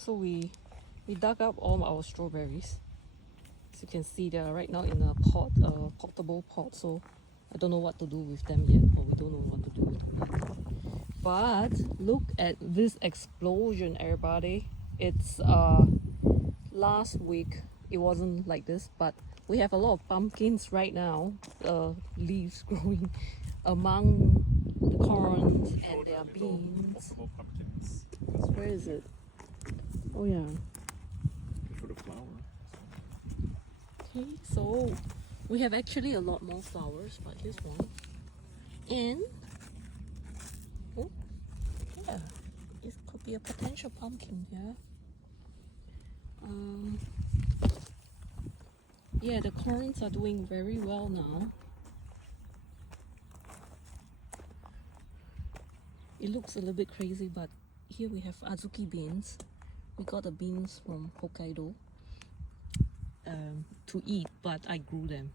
So we dug up all our strawberries. As you can see, they are right now in a pot, a portable pot. So I don't know what to do with them yet, or we don't know what to do with them yet. But look at this explosion, everybody. It's last week it wasn't like this, but we have a lot of pumpkins right now, leaves growing among the corns and their beans. Pumpkins. Where is it? Oh yeah. For the flower. Okay, so we have actually a lot more flowers, but here's one. And oh yeah, this could be a potential pumpkin here. Yeah, the corns are doing very well now. It looks a little bit crazy, but here we have azuki beans. We got the beans from Hokkaido to eat, but I grew them.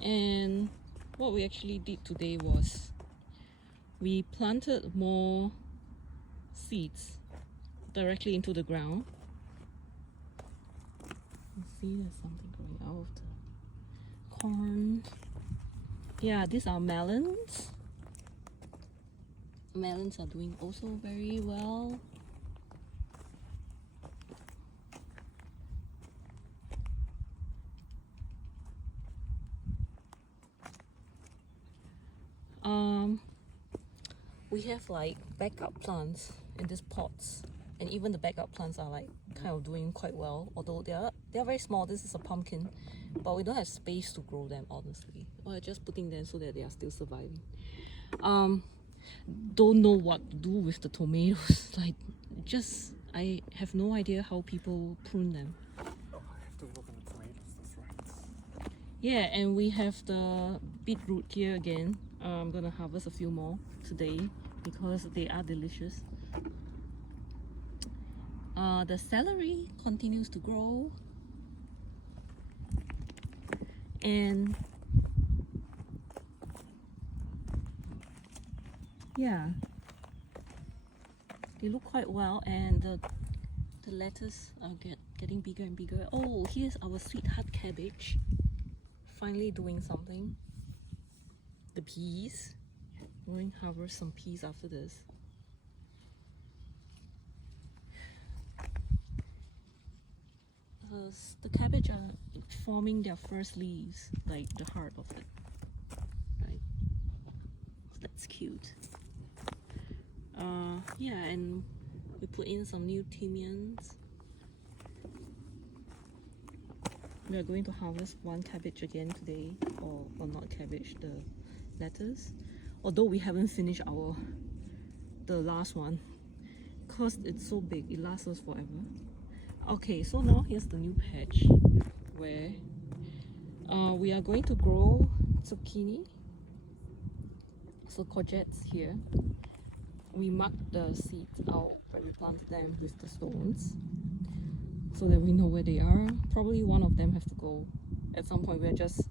And what we actually did today was we planted more seeds directly into the ground. You see there's something growing out of the corn. Yeah, these are melons. Melons are doing also very well. We have like backup plants in these pots, and even the backup plants are like kind of doing quite well, although they are very small. This is a pumpkin, but we don't have space to grow them, honestly. We're just putting them so that they are still surviving. Don't know what to do with the tomatoes. Like, just I have no idea how people prune them. Oh, I have to look at the tomatoes, that's right. Yeah, and we have the beetroot here again. I'm gonna harvest a few more today because they are delicious. The celery continues to grow, and yeah, they look quite well, and the lettuce are getting bigger and bigger. Oh, here's our sweetheart cabbage, finally doing something. The peas, we're going to harvest some peas after this. The cabbage are forming their first leaves, like the heart of it, right? That's cute. Yeah, and we put in some new timians. We are going to harvest one cabbage again today, or not cabbage, the lettuce. Although we haven't finished the last one, because it's so big, it lasts us forever. Okay, so now here's the new patch where we are going to grow zucchini. So courgettes here. We marked the seeds out where we planted them with the stones, so that we know where they are. Probably one of them have to go at some point. We're just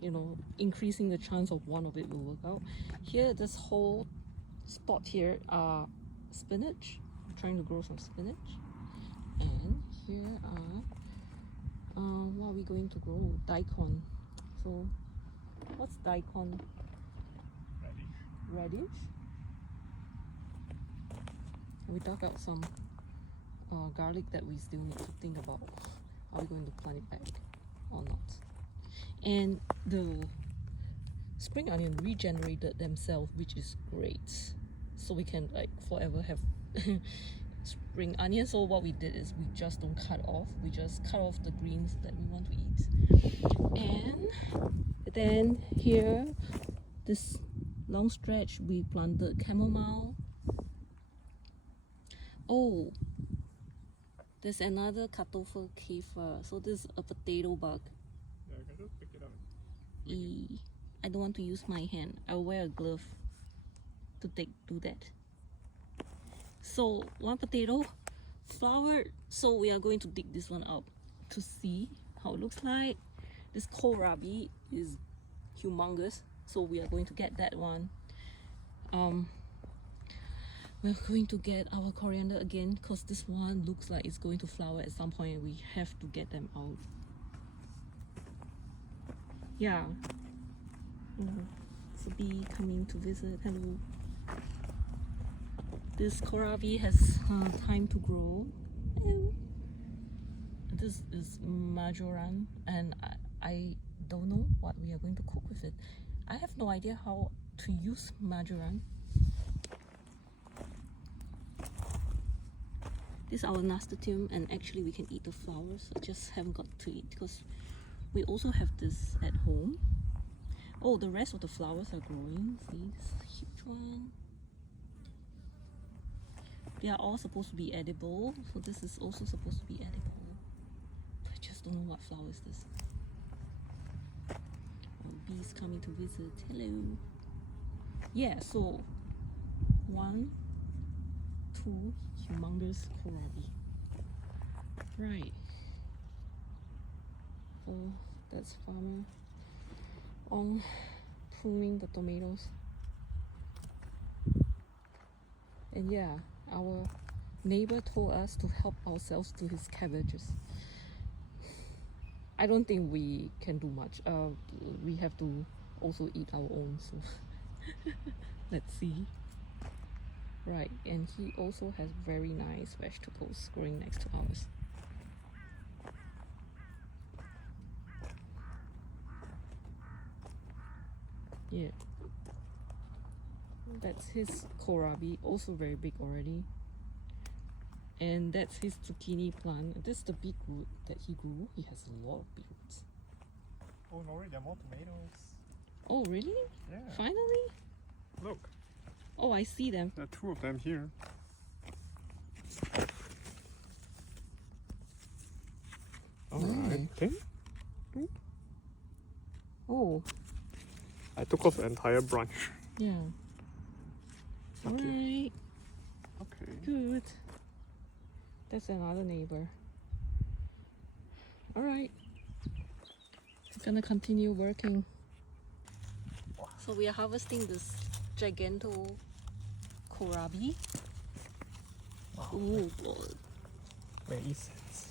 you know, increasing the chance of one of it will work out. Here, this whole spot here are spinach. I'm trying to grow some spinach. And here are what are we going to grow? Daikon. So what's daikon? Radish. We dug out some garlic that we still need to think about. Are we going to plant it back or not? And the spring onion regenerated themselves, which is great. So we can like forever have spring onion. So what we did is we just don't cut off. We just cut off the greens that we want to eat. And then here, this long stretch, we planted chamomile. Oh, there's another Kartoffelkäfer. So this is a potato bug. Yeah, I can just pick it up. I don't want to use my hand. I'll wear a glove to do that. So one potato flower. So we are going to dig this one up to see how it looks like. This kohlrabi is humongous. So we are going to get that one. We're going to get our coriander again because this one looks like it's going to flower at some point. We have to get them out. Yeah. It's a bee coming to visit. Hello. This kohlrabi has time to grow. Hello. This is marjoram, and I don't know what we are going to cook with it. I have no idea how to use marjoram. This is our nasturtium, and actually we can eat the flowers. I just haven't got to eat because we also have this at home. Oh, the rest of the flowers are growing. See, this huge one. They are all supposed to be edible, so this is also supposed to be edible. I just don't know what flower is this. Oh, bees coming to visit. Hello. Yeah, so 1, 2 humongous kohlrabi. Right. Oh, that's farmer on pruning the tomatoes. And yeah, our neighbor told us to help ourselves to his cabbages. I don't think we can do much. We have to also eat our own, so let's see. Right, and he also has very nice vegetables growing next to ours. Yeah. That's his kohlrabi, also very big already. And that's his zucchini plant. This is the beetroot that he grew. He has a lot of beetroots. Oh no, there are more tomatoes. Oh really? Yeah. Finally? Look, Oh, I see them. there are 2 of them here. Alright. Okay. Oh, I took off the entire branch. yeah. Okay. Alright, Okay. good. That's another neighbor. Alright. We're gonna continue working. So we are harvesting this giganto kohlrabi. Wow. Oh boy. Many cents.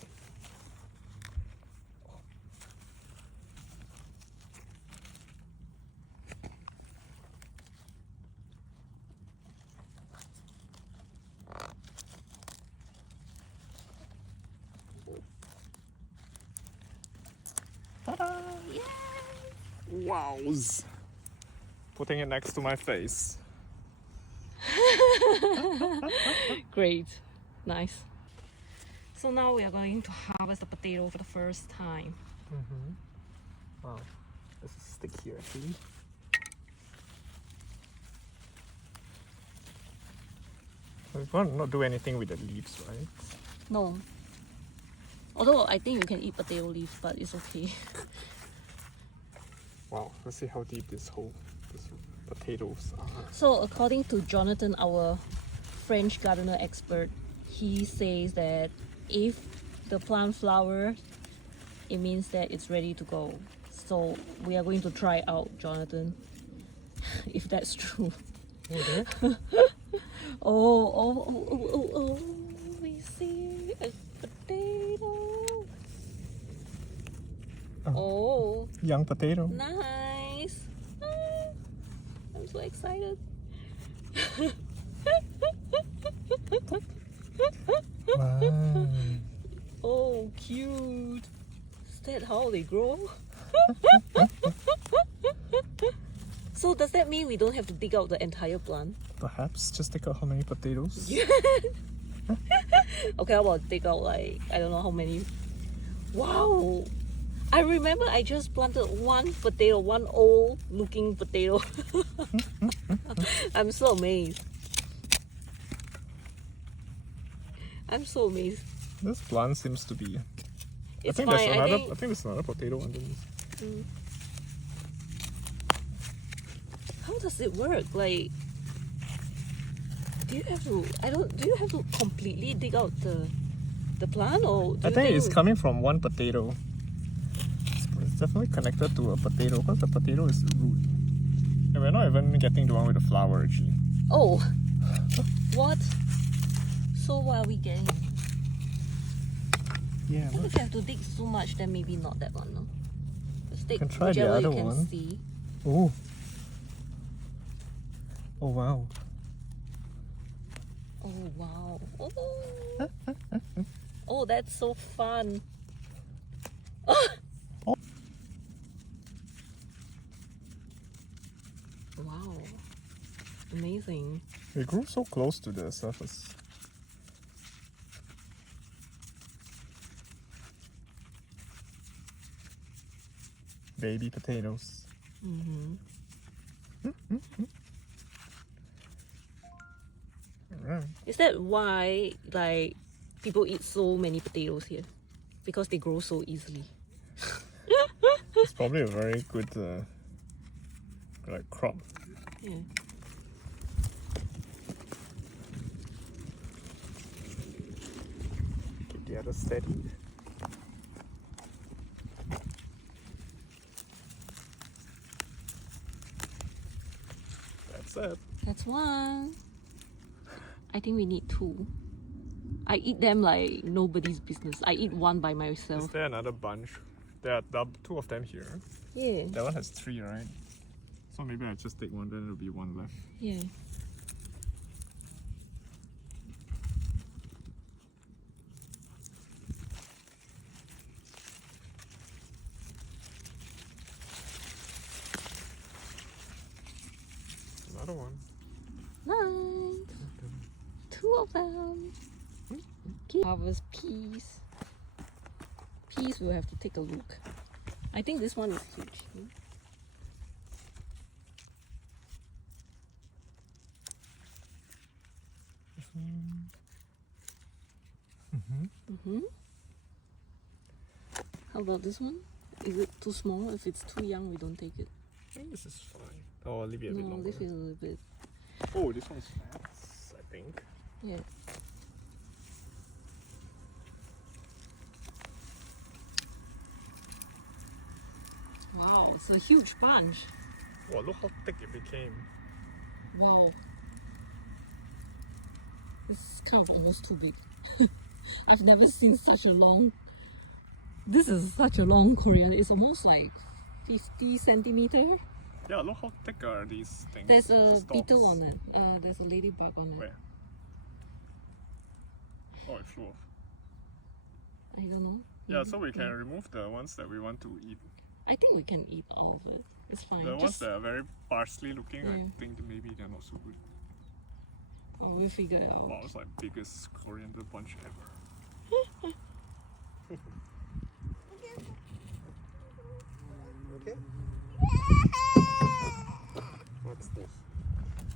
Ta-da! Yay! Wows! Putting it next to my face. Great. Nice. So now we are going to harvest the potato for the first time. Wow. There's a stick here actually. We want to not do anything with the leaves, right? No. Although I think you can eat potato leaves, but it's okay. Wow, let's see how deep this potatoes are. So according to Jonathan, our French gardener expert, he says that if the plant flowers, it means that it's ready to go. So we are going to try out, Jonathan, if that's true. Okay. Oh, we see a potato. Oh, Young potato. nice. Ah, I'm so excited. Wow. Oh, cute. Is that how they grow? So does that mean we don't have to dig out the entire plant? Perhaps just take out how many potatoes. Okay, how about take out like, I don't know how many. Wow. I remember I just planted one potato, one old looking potato. I'm so amazed. I'm so amazed. This plant seems to be. It's I think fine. there's I another. think I think there's another potato underneath. how does it work? Like, do you have to? Do you have to completely dig out the plant, or do I you think it's coming from one potato. It's definitely connected to a potato because the potato is the root. we're not even getting the one with the flower actually. Oh, what? So what are we getting? Yeah, If you have to dig so much, then maybe not that one, no? Just take can try the whichever you other can one. see. Oh. Oh wow. Oh wow. Oh, oh that's so fun. Wow. Amazing. They grew so close to the surface. Baby potatoes. Mm-hmm. Alright. Is that why like people eat so many potatoes here? Because they grow so easily. It's probably a very good like crop. Yeah. Keep the other steady. That's it. That's one. I think we need two. I eat them like nobody's business. I eat one by Is myself. there another bunch? There are two of them here. Yeah. That one has 3, right? So maybe I just take one, then there'll be one left. Yeah. Another one. Nice. Two of them. Harvest peas. Peas, we'll have to take a look. I think this one is huge. Mm-hmm. How about this one? Is it too small? If it's too young, we don't take it. I think this is fine. Oh, I'll leave it a bit No, longer. leave it a little bit. Oh, this one's fats, I think. Yeah. Wow, it's a huge bunch. Wow, look how thick it became. Wow. This is kind of almost too big. I've never seen such a long. This is such a long coriander. It's almost like 50 centimeter. Yeah, look how thick are these things. There's a Stalks. beetle on it. There's a ladybug on it. Where? Oh, it flew off. I don't know. Yeah, so we can remove the ones that we want to eat. I think we can eat all of it. It's fine. The ones that are very parsley looking, I Yeah. think that maybe they're not so good. Oh, we'll figure it out. Wow, it's like biggest coriander bunch ever. Okay. What's this?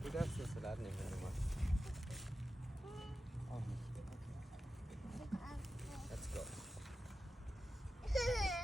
Wie darfst du Salat nehmen, wenn du machst?